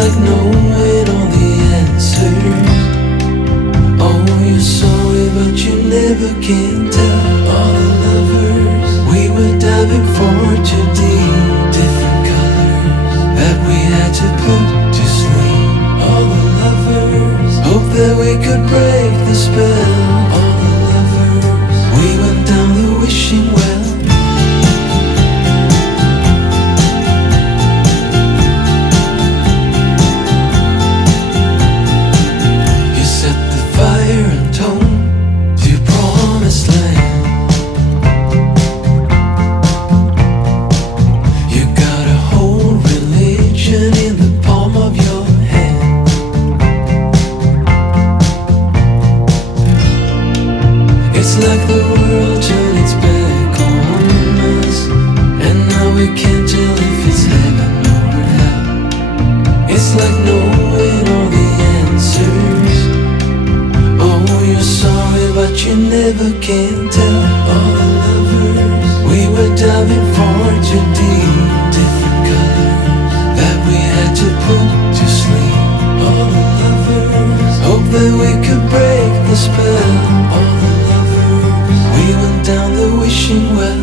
like knowing all the answers. Oh, you're sorry, but you never can tell. All the lovers, we were diving for too deep, different colors that we had to put to sleep. All the lovers, hope that we could break the spell. All the lovers, we went down the wishing well. It's like the world turned its back on us, and now we can't tell if it's heaven or hell. It's like knowing all the answers. Oh, you're sorry, but you never can tell. All the lovers, we were diving for too deep, different colors that we had to put to sleep. All the lovers, hope that we could break the spell. All the we went down the wishing well.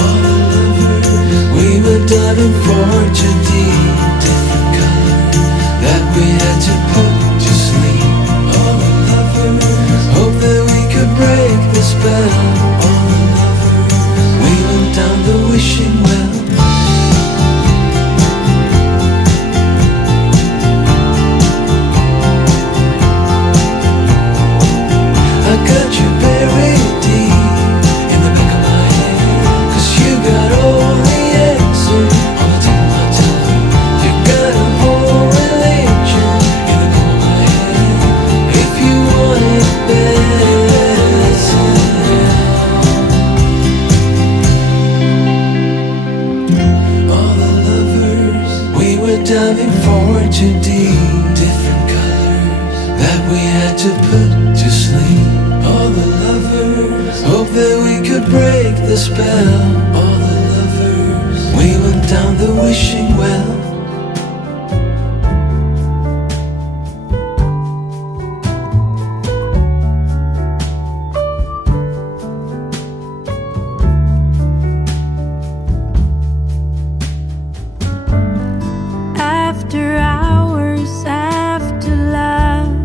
All the lovers, we were diving for too deep, different colors that we had to put to sleep. All the lovers, hope that we could break the spell. All the lovers, we went down the wishing well. I got you buried deep in the back of my head, 'cause you got all the answers on the tip of my tongue. You got a whole religion in the corner of my head. If you want it better, all the lovers, we were diving for too deep, different colors that we had to put to sleep. All the lovers, hope that we could break the spell. All the lovers, we went down the wishing well. After hours, after love,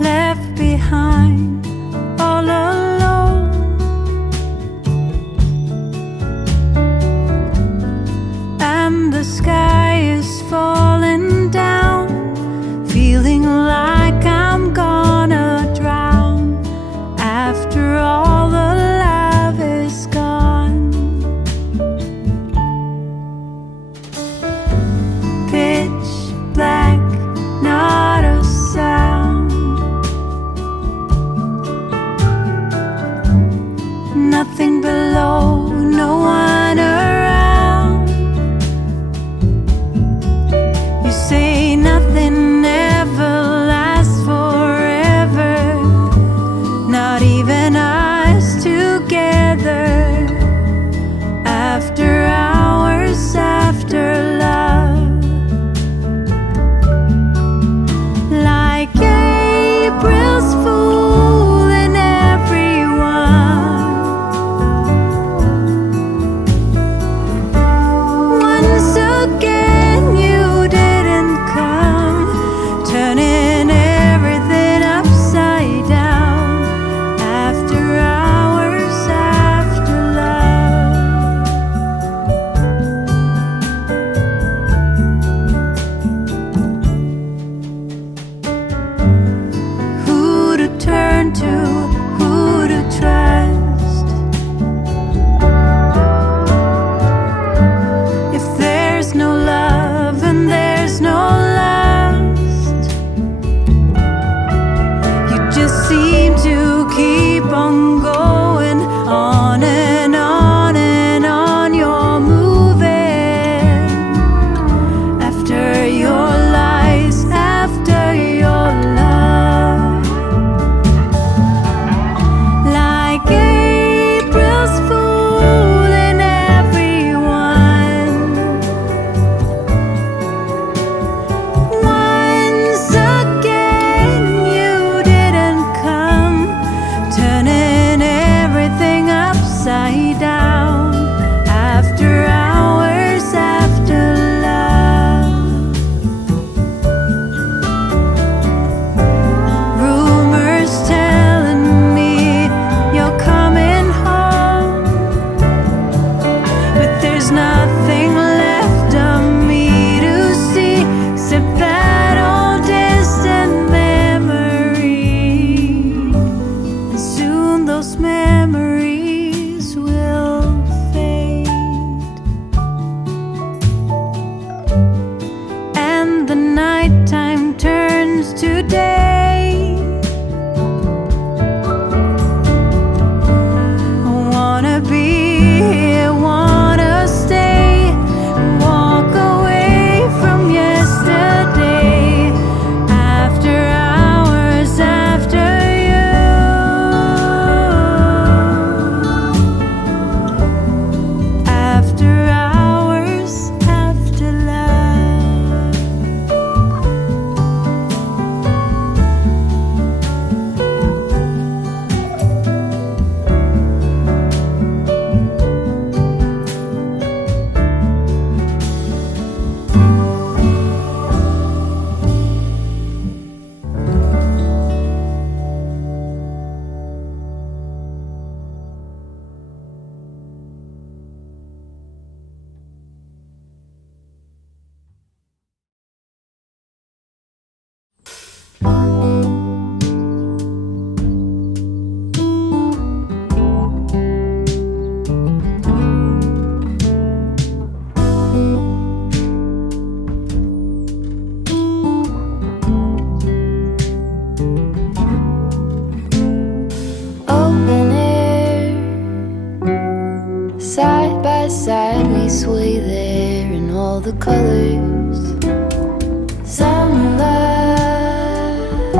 left behind all alone. lay there in all the colors. Summer love,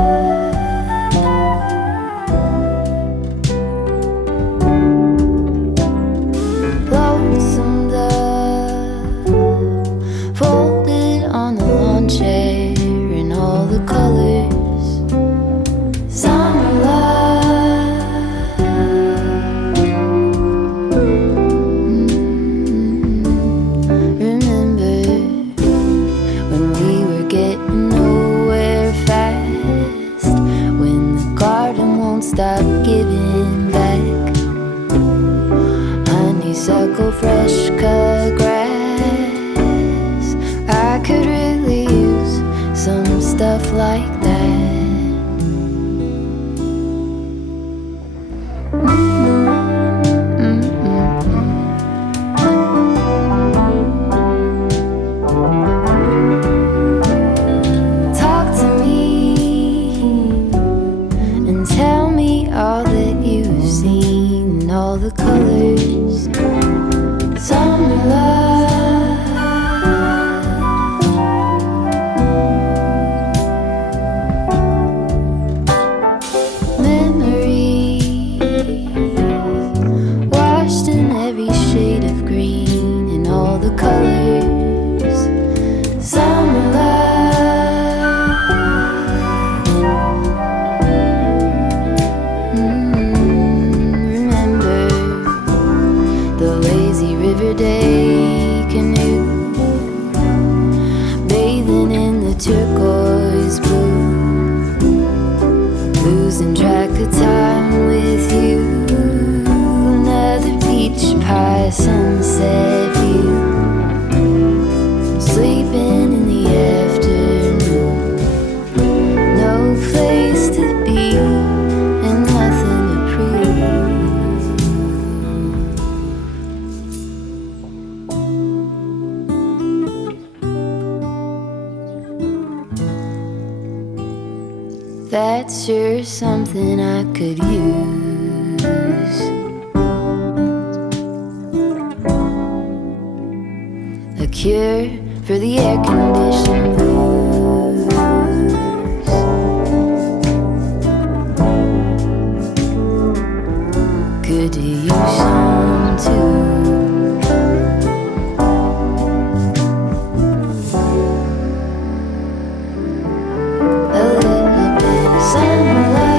lonesome dove, folded on the lawn chair in all the colors. Summer love, remember when we were getting nowhere fast, when the garden won't stop giving back honeysuckle, fresh cut grass. I could really use some stuff like that. Talk to me and tell me all that you've seen, all the colors. Summer love, memories washed in every shade of green in all the colors. Summer love, remember the lazy river day canoe, bathing in the turquoise blue, losing track of time with you. Another peach pie sunset view, sleeping in the afternoon. No place to be and nothing to prove. That's sure something I could use. A cure for the air-conditioned blues. Good to use some too. A little bit of summer love.